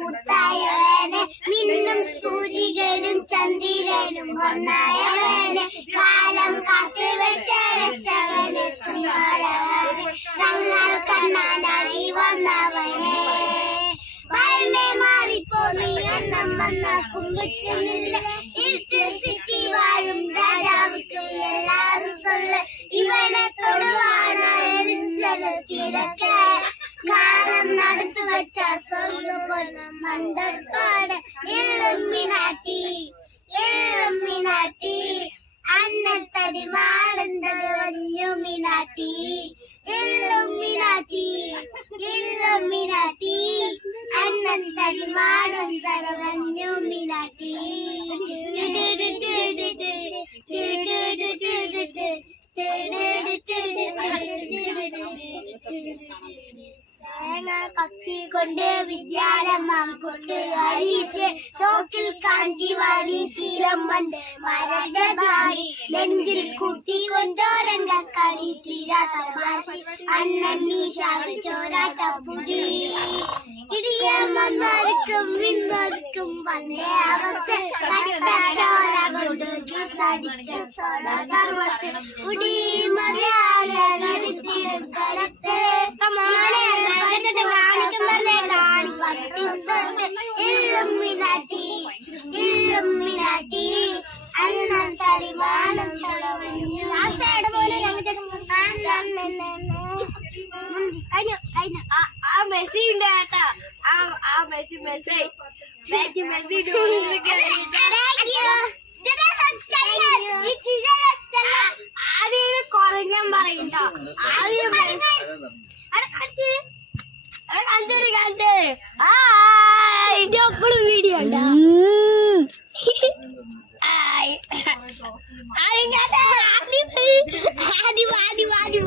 മുത്തായവനെ. മിന്നും സൂര്യകനും ചന്ദ്രനും ഒന്നായവനെ കാലം കാത്തു വെച്ച രക്ഷകന് തങ്ങൾ കണ്ണാനായി വന്നവനെ. ഭയമേ മാറിപ്പോ നീ എണ്ണം വന്ന കുമ്പിട്ടുന്നില്ല നടത്തു വെച്ച സ്വർണ പൊന്ന മണ്ടപ്പാട് ഇല്ലുമിനാട്ടി കത്തിക്കൊണ്ട് വിദ്യാലമ്മ കൊണ്ട് അരീസ് തോക്കിൽ കാഞ്ചി വാരി ശീലം മണ്ട് മരണ്ട ഭാരി നെഞ്ചിൽ കൂട്ടിക്കൊണ്ടോരണ്ട കളി തീരാത്ത ഭാഷി അന്നം മീശാവ് ചോരാട്ട പുടി ഇടിയം വന്നൊരുക്കും നിന്നൊരുക്കും വന്നേ അവത്ത് കട്ടച്ചോര കൊണ്ട് ജ്യൂസ് അടിച്ച സോഡ സർവത്ത് ഉടി മലയാള നടത്തിടും കടത്ത്. ഇല്ലുമിനാട്ടി ഇല്ലുമിനാട്ടി അന്നം തടിമാനം ചുളവഞ്ഞു ആശയുടെ പോലെ കഴിഞ്ഞു കഴിഞ്ഞു ആ മെസ്സി ഉണ്ട് കേട്ടോ. ആ ആ മെസ്സി മെസ്സി. മെസ്സി മെസ്സി ആദ്യം കുറഞ്ഞാൻ പറയണ്ടോ ആദ്യം കാണിച്ചു കാണിച്ചു ആ ഇതിന്റെ ഒപ്പളും വീഡിയോ ഉണ്ടോ? ആയ്. ആദ്യം കേട്ടാ? ആദ്യം ആദ്യം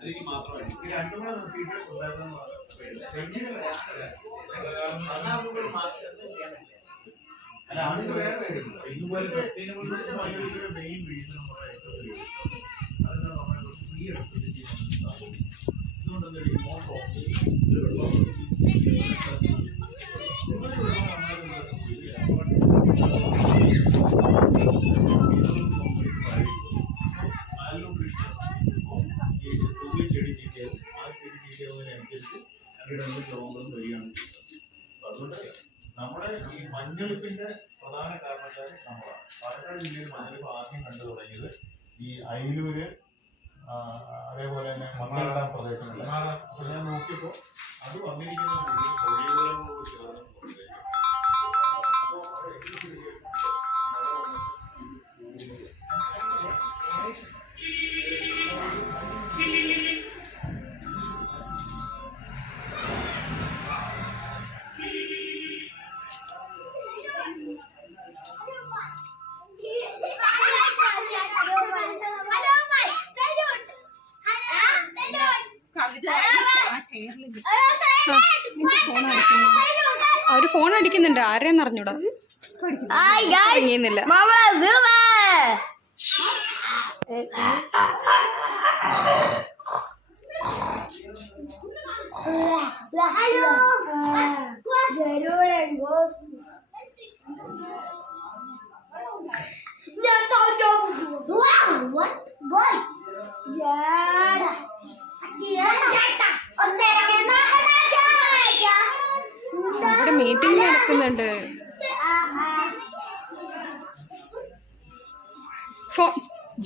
എനിക്ക് മാത്രമായിട്ട് ഈ രണ്ടും കൂടെ തെങ്ങിന് അല്ല അതിന് വേറെ കാര്യമുണ്ട് ഇതുപോലെ സസ്റ്റൈനബിൾ മെയിൻ റീസൺ എക്സസൈസ് അതിനാണ് നമ്മൾ ഫ്രീ എടുത്തിട്ട് ചെയ്യുന്നത് അതുകൊണ്ട് നമ്മുടെ ഈ മഞ്ഞളിപ്പിന്റെ പ്രധാന കാരണക്കാർ നമ്മളാണ് പാലക്കാട് ജില്ലയിൽ മഞ്ഞളിപ്പ് ആദ്യം കണ്ടു തുടങ്ങിയത് ഈ അയിലൂര് അതേപോലെ തന്നെ മണ്ണാട പ്രദേശങ്ങളിൽ ഞാൻ നോക്കിയപ്പോൾ അത് വന്നിരിക്കുന്നത് മുഴുവൻ കൊടിയോട് ചേർന്ന അവർ ഫോൺ അടിക്കുന്നുണ്ട്. ആരെയെന്ന് അറിഞ്ഞൂടാ? Garudan goes Wow, what boy? Meeting നടക്കുന്നുണ്ട്. ഫോ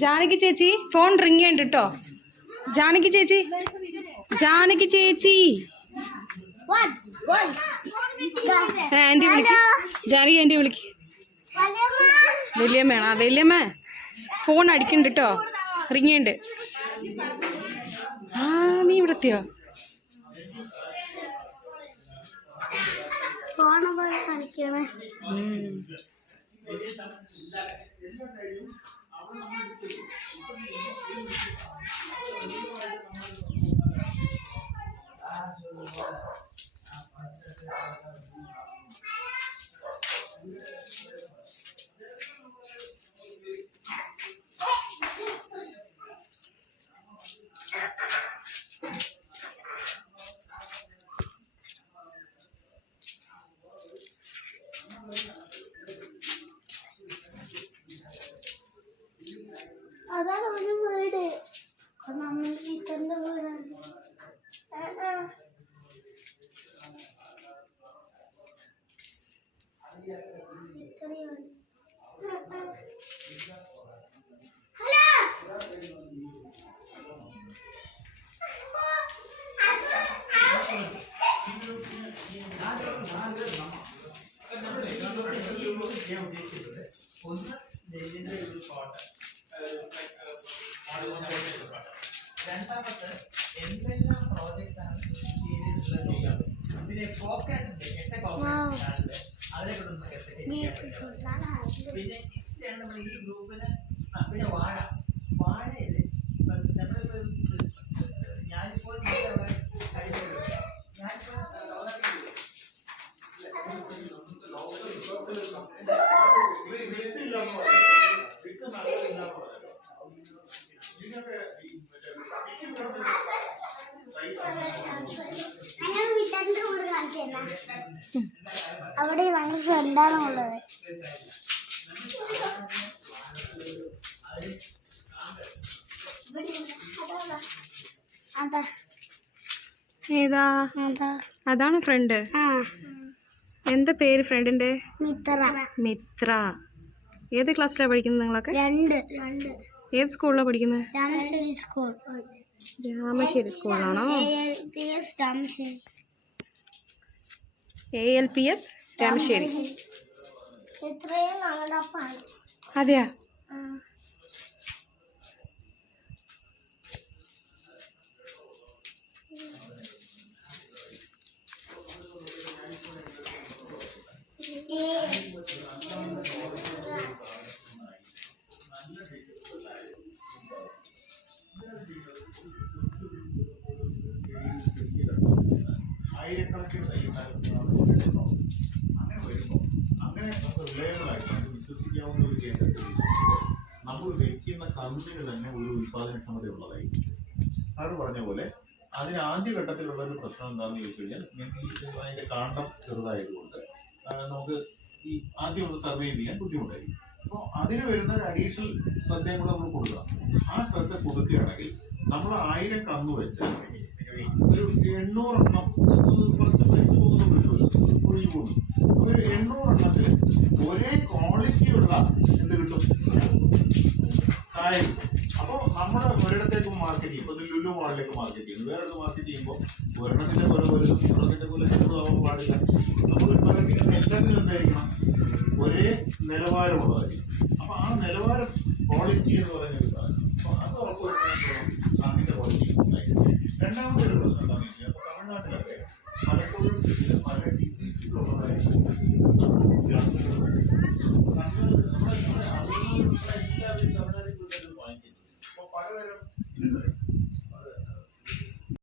ജാനകി ചേച്ചി ഫോൺ റിങ് ചെയ്യണ്ട കേട്ടോ ജാനകി ചേച്ചി ജാനകി ചേച്ചി? ആന്റി വിളിക്ക്. ജാനകി ആന്റി വിളിക്ക്. വലിയമ്മയാണോ? വലിയമ്മ. ഫോൺ അടിക്കണ്ട് കേട്ടോ റിങ് ചെയ്യണ്ട്. ആ നീ ഇവിടെ എത്തിയോ? അതാണ് എന്തെല്ലാം പ്രോജക്ട്സ് ആണ് ചെയ്തിട്ടുള്ളത് പിന്നെ പോക്കറ്റ് എട്ട് പോക്കറ്റ് അതിനെ കൊണ്ടൊന്ന് ചെയ്യാൻ പറ്റും പിന്നെ ഇത്രയാണ് നമ്മൾ ഈ ഗ്രൂപ്പിന് പിന്നെ വാഴ. വാഴയിൽ ഇപ്പം നമ്മളിപ്പോ ഞാനിപ്പോൾ ഞാനിപ്പോ ഞങ്ങൾ വീട്ടിന്റെ വീട് കാണിച്ചു തന്നെ അവിടെ ഞങ്ങൾ ഫ്രണ്ടാണ് ഉള്ളത് അതാ ഏതാ? അതാണ് ഫ്രണ്ട് എന്താ പേര് ഫ്രണ്ടിന്റെ മിത്ര. മിത്ര. ഏത് ക്ലാസ്സിലാണ് പഠിക്കുന്നത് നിങ്ങളൊക്കെ? രണ്ട്. ഏത് സ്കൂളിലാണ് പഠിക്കുന്നത്? Ramassery school Ramassery സ്കൂളാണോ A L P S Ramassery ഇത്രയും ഞങ്ങളുടെ അപ്പാണ് അതെയാ? ആയിരക്കണക്കിന് തയ്യാറാക്കുന്ന നമുക്ക് റിലയബിൾ ആയിട്ട് വിശ്വസിക്കാവുന്ന ഒരു കേന്ദ്രത്തിൽ നമ്മൾ വെക്കുന്ന കന്നിന് തന്നെ ഒരു ഉൽപാദനക്ഷമതയുള്ളതായി സാറ് പറഞ്ഞ പോലെ അതിന് ആദ്യഘട്ടത്തിലുള്ള ഒരു പ്രശ്നം എന്താണെന്ന് ചോദിച്ചു കഴിഞ്ഞാൽ ഈ കാണ്ടം ചെറുതായതുകൊണ്ട് നമുക്ക് ഈ ആദ്യം ഒന്ന് സർവൈവ് ചെയ്യാൻ ബുദ്ധിമുട്ടായിരിക്കും അപ്പോൾ അതിന് വരുന്ന ഒരു അഡീഷണൽ ശ്രദ്ധയും കൂടെ നമ്മൾ കൊടുക്കണം ആ ശ്രദ്ധ കൊടുക്കുകയാണെങ്കിൽ നമ്മൾ ആയിരം കന്ന് വെച്ച് ഒരു എണ്ണൂറെണ്ണം കുറച്ച് മരിച്ചു പോകുന്നു ഒഴിഞ്ഞു പോകുന്നു ഒരു എണ്ണൂറെണ്ണത്തിൽ ഒരേ ക്വാളിറ്റിയുള്ള എന്ത് കിട്ടും? കായ. അപ്പോൾ നമ്മൾ ഒരിടത്തേക്ക് മാർക്കറ്റ് ചെയ്യും. ഇപ്പോൾ ലുലു മാളിലേക്ക് മാർക്കറ്റ് ചെയ്യുന്നു വേറെ മാർക്കറ്റ് ചെയ്യുമ്പോൾ ഒരെണ്ണത്തിന്റെ പോലെ പോലും ഒരെണ്ണത്തിന്റെ പോലെ ചെറുതാവാൻ പാടില്ല. നമ്മൾ എല്ലാത്തിനും എന്തായിരിക്കണം? ഒരേ നിലവാരമുള്ളതായിരിക്കും. അപ്പോൾ ആ നിലവാരം ക്വാളിറ്റി എന്ന് പറയുന്ന ഒരു സാധനം. അപ്പോൾ അത്